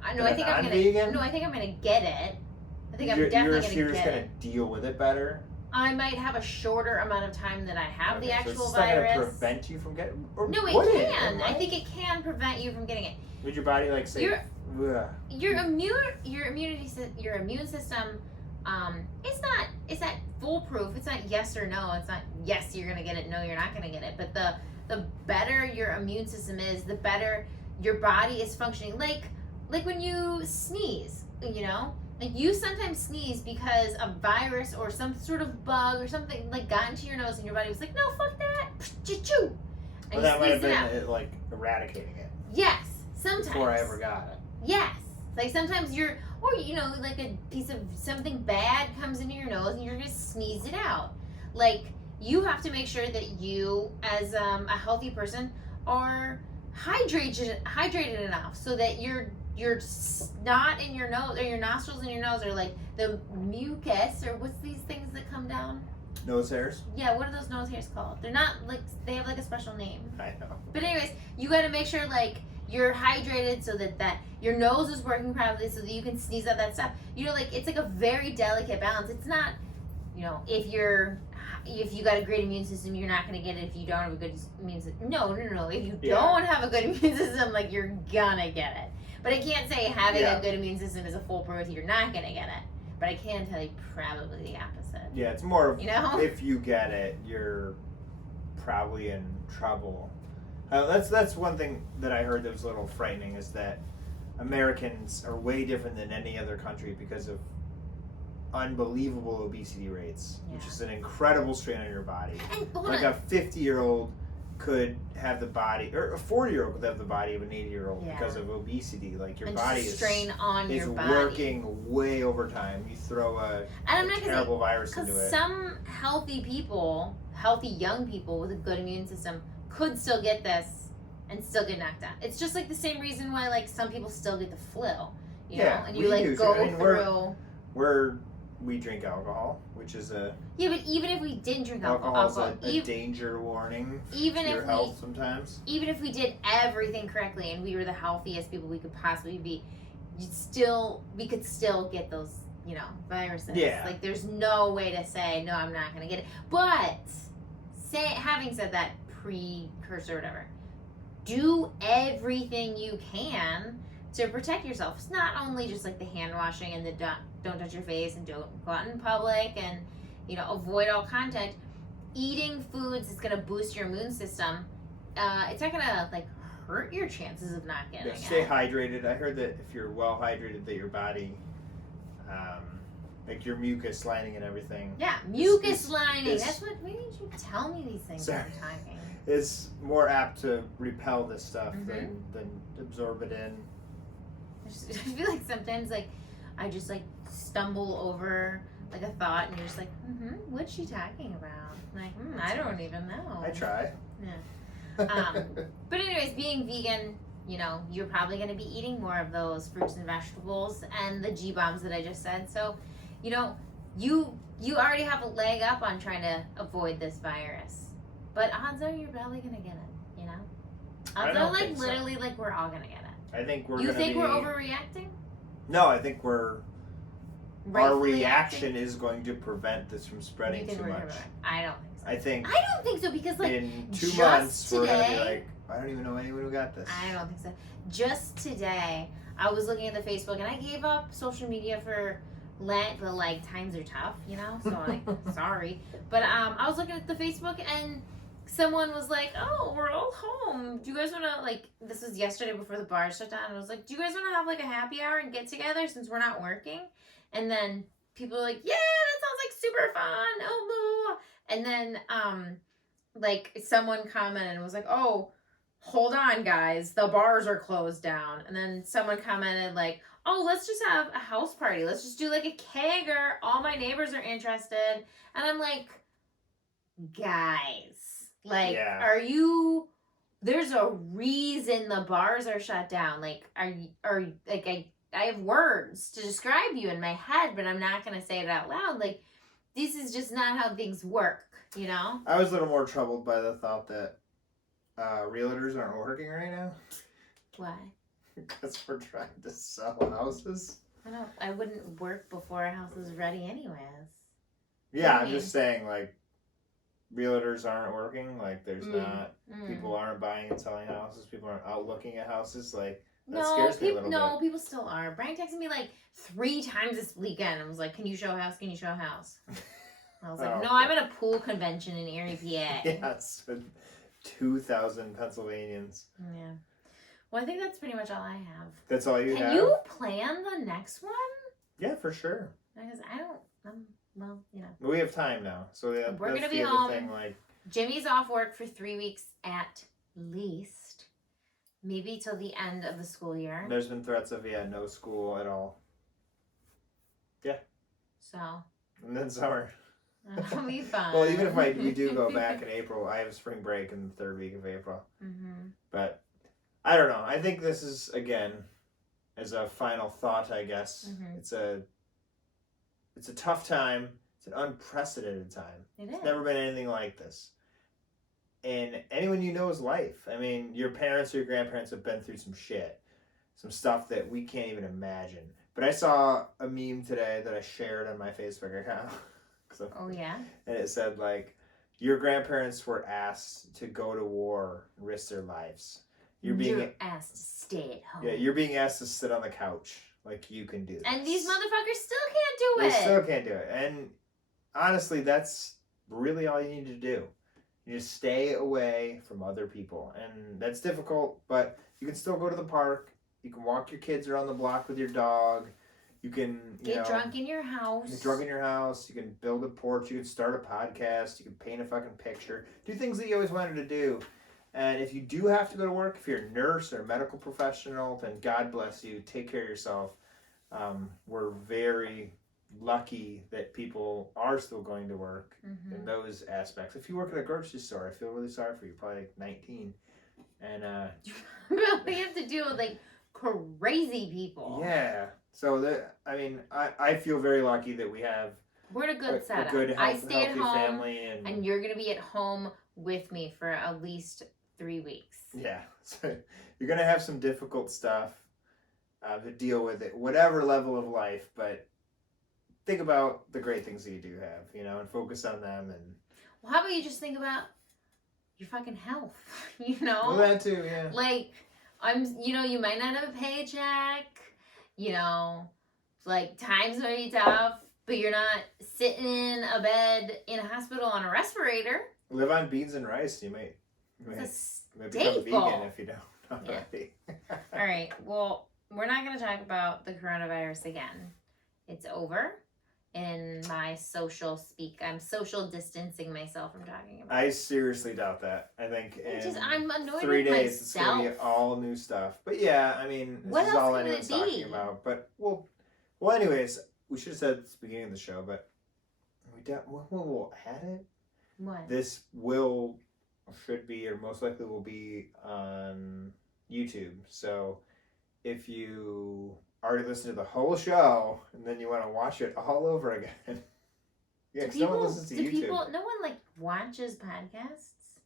I think I'm gonna get it. I think I'm definitely you're gonna just get gonna it. deal with it better. I might have a shorter amount of time that I have the Okay, actual so it's not virus. gonna prevent you from getting. Or No, it would can. It I think it can prevent you from getting it. Would your body like say? Your immune system, it's not foolproof. It's not yes or no. It's not yes you're gonna get it, no you're not gonna get it. But the better your immune system is, the better your body is functioning. Like when you sneeze, like you sometimes sneeze because a virus or some sort of bug or something like got into your nose and your body was like, no, fuck that, choo. Well, that might have been it, like eradicating it. Yes, sometimes. Before I ever got it. Yes, like sometimes like a piece of something bad comes into your nose and you're gonna sneeze it out. Like you have to make sure that you, as a healthy person, are hydrated enough so that your snot in your nose or your nostrils in your nose are like the mucus or what's these things that come down? Nose hairs. Yeah, what are those nose hairs called? They're not like, they have like a special name. I know. But anyways, you got to make sure like you're hydrated so that your nose is working properly so that you can sneeze out that stuff. Like it's like a very delicate balance. It's not, if you got a great immune system, you're not going to get it if you don't have a good immune system. No. If you don't have a good immune system, like you're gonna get it. But I can't say having a good immune system is a foolproof. You're not gonna get it. But I can tell you probably the opposite. Yeah, it's more of if you get it, you're probably in trouble. That's one thing that I heard that was a little frightening is that Americans are way different than any other country because of unbelievable obesity rates, which is an incredible strain on your body. Like a 50-year-old could have the body, or a 40-year-old could have the body of an 80-year-old because of obesity. Like your body is strain on your body. Working way overtime. You throw a terrible virus into it. Some healthy young people with a good immune system could still get this and still get knocked out. It's just like the same reason why like some people still get the flu. You know, and you we like do, go I mean, through. we drink alcohol, which is a Yeah, but even if we didn't drink alcohol's a danger warning even to if your health sometimes. Even if we did everything correctly and we were the healthiest people we could possibly be, we could still get those, you know, viruses. Yeah. Like there's no way to say no, I'm not gonna get it. But having said that, precursor or whatever, do everything you can to protect yourself. It's not only just like the hand washing and the don't touch your face and don't go out in public and, you know, avoid all contact. Eating foods is going to boost your immune system. It's not going to like hurt your chances of not getting it. Stay hydrated. I heard that if you're well hydrated, that your body, like your mucus lining and everything. Yeah, mucus lining. That's what. Why didn't you tell me these things Sorry. every time? Is more apt to repel this stuff Mm-hmm. than absorb it in. I feel like sometimes like I just like stumble over like a thought and you're just like, what's she talking about? Like, I don't even know. I try. Yeah. But anyways, being vegan, you know, you're probably going to be eating more of those fruits and vegetables and the G-bombs that I just said. So, you know, you already have a leg up on trying to avoid this virus. But odds are you're probably going to get it, you know? Odds are like literally like we're all going to get it. I think we're You think we're overreacting? No, I think our Rightfully reaction acting? is going to prevent this from spreading too much. I don't think so. I don't think so because like in 2 just months we're gonna be today- like, I don't even know anyone who got this. I don't think so. Just today, I was looking at the Facebook and I gave up social media for Lent, but like times are tough, you know? So like, sorry. But I was looking at the Facebook and someone was like, oh, we're all home. Do you guys want to, like, this was yesterday before the bars shut down. And I was like, do you guys want to have like a happy hour and get together since we're not working? And then people were like, yeah, that sounds like super fun. Oh, boo. And then, like, someone commented and was like, oh, hold on, guys. The bars are closed down. And then someone commented like, oh, let's just have a house party. Let's just do like a kegger. All my neighbors are interested. And I'm like, guys, like, are you, there's a reason the bars are shut down. Like, are like, I have words to describe you in my head, but I'm not going to say it out loud. Like, this is just not how things work, you know? I was a little more troubled by the thought that realtors aren't working right now. Why? Because we're trying to sell houses. I wouldn't work before a house is ready anyways. Yeah, I'm just saying, like, realtors aren't working. Like, there's not, people aren't buying and selling houses. People aren't out looking at houses. Like, that scares me a little bit. People still are. Brian texted me like 3 times this weekend and was like, can you show a house? Can you show a house? I was like, no, I'm at a pool convention in Erie, PA. Yes, with 2,000 Pennsylvanians. Yeah. Well, I think that's pretty much all I have. That's all you have? Can you plan the next one? Yeah, for sure. Because I don't, well, you know. We have time now. So We're going to be home. Thing, like... Jimmy's off work for 3 weeks at least. Maybe till the end of the school year. There's been threats of, no school at all. Yeah. So. And then summer. That'll be fun. Well, even if we do go back in April, I have spring break in the 3rd week of April. Mm-hmm. But I don't know. I think this is, again, as a final thought, I guess, it's a tough time. It's an unprecedented time. It's never been anything like this. And anyone you know is life. I mean, your parents or your grandparents have been through some shit. Some stuff that we can't even imagine. But I saw a meme today that I shared on my Facebook account. Oh, yeah? And it said, like, your grandparents were asked to go to war and risk their lives. You're asked to stay at home. Yeah, you're being asked to sit on the couch like you can do this. And these motherfuckers still can't do it. They still can't do it. And honestly, that's really all you need to do. You just stay away from other people. And that's difficult, but you can still go to the park. You can walk your kids around the block with your dog. You can get drunk in your house. Get drunk in your house. You can build a porch. You can start a podcast. You can paint a fucking picture. Do things that you always wanted to do. And if you do have to go to work, if you're a nurse or a medical professional, then God bless you. Take care of yourself. We're very, lucky that people are still going to work Mhm. in those aspects. If you work at a grocery store, I feel really sorry for you. Probably like 19, and We have to deal with like crazy people. yeah. So that I feel very lucky that we have We're in a good setup. a good, I stay at healthy home, family, and you're gonna be at home with me for at least 3 weeks. yeah. So you're gonna have some difficult stuff to deal with it, whatever level of life, but think about the great things that you do have, and focus on them. And Well, how about you just think about your fucking health? You know, well, that too, yeah. like you might not have a paycheck. Like times may be tough, but you're not sitting in a bed in a hospital on a respirator. Live on beans and rice. You might It's become staple. vegan if you don't already. All right. Well, we're not going to talk about the coronavirus again. It's over. In my social speak, I'm social distancing myself from talking about it. I seriously doubt that. I think I'm annoyed 3 with days it's myself. gonna be all new stuff. But yeah, I mean, this What is else all could anyone's it be? talking about. But well, anyways, we should have said at the beginning of the show, but we'll add it. What? This should be, or most likely will be on YouTube. So if you already listened to the whole show and then you want to watch it all over again, yeah, because no one listens to YouTube. No one like watches podcasts.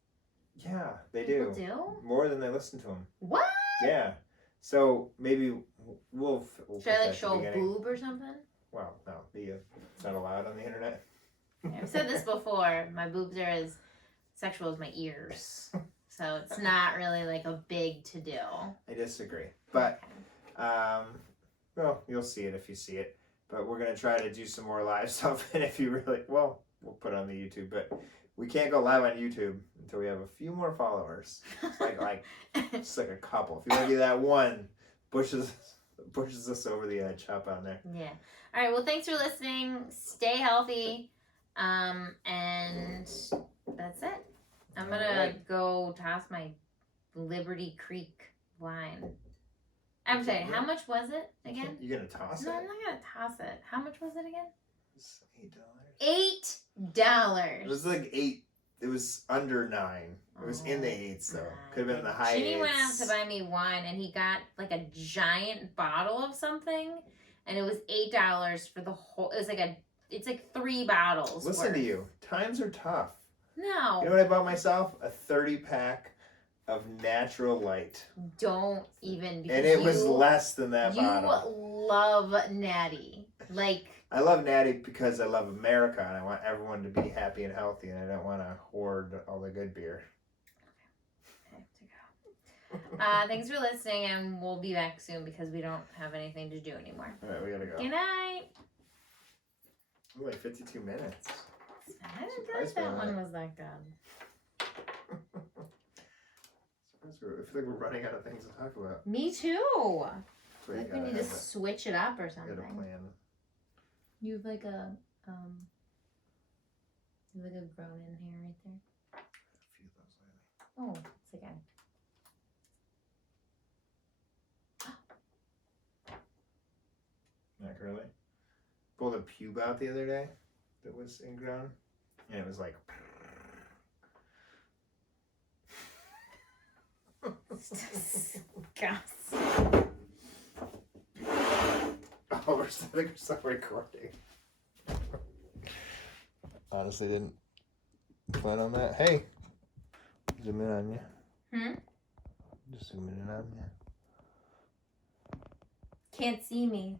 Yeah, they People do more than they listen to them. What? Yeah, so maybe we'll should I like show a boob or something? Well, no, it's not allowed on the internet. I've said this before. My boobs are as sexual as my ears, so it's not really like a big to do. I disagree, but well, you'll see it if you see it. But we're gonna try to do some more live stuff, and if you really, we'll put it on the YouTube. But we can't go live on YouTube until we have a few more followers. It's like just like a couple. If you want to be that one, pushes us over the edge. Hop on there. Yeah. All right. Well, thanks for listening. Stay healthy. And that's it. I'm gonna go toss my Liberty Creek wine. I'm sorry, how much was it again? You're gonna toss it? No, I'm not gonna toss it. How much was it again? It's $8. $8. It was like 8. It was under 9. It was in the 8s though. Could have been in the high 8s. Jimmy went out to buy me wine and he got like a giant bottle of something, and it was $8 for the whole. It's like 3 bottles. Listen to you. Times are tough. No. You know what I bought myself? A 30-pack of Natural Light. Don't even. And it was less than that bottle. You love Natty. Like. I love Natty because I love America and I want everyone to be happy and healthy, and I don't want to hoard all the good beer. Okay, I have to go. Thanks for listening, and we'll be back soon because we don't have anything to do anymore. All right, we gotta go. Good night. Ooh, like 52 minutes. I didn't feel like that one was that good. I feel like we're running out of things to talk about. Me too. So I think we need to switch it up or something. You got a plan. You have like a grown-in hair right there. A few of those lately. Oh, it's again. Not curly. Pulled a pube out the other day that was ingrown, and it was like. Disgusting. Oh, I think we're still recording. Honestly, didn't plan on that. Hey, zoom in on you. Just zooming in on you. Can't see me.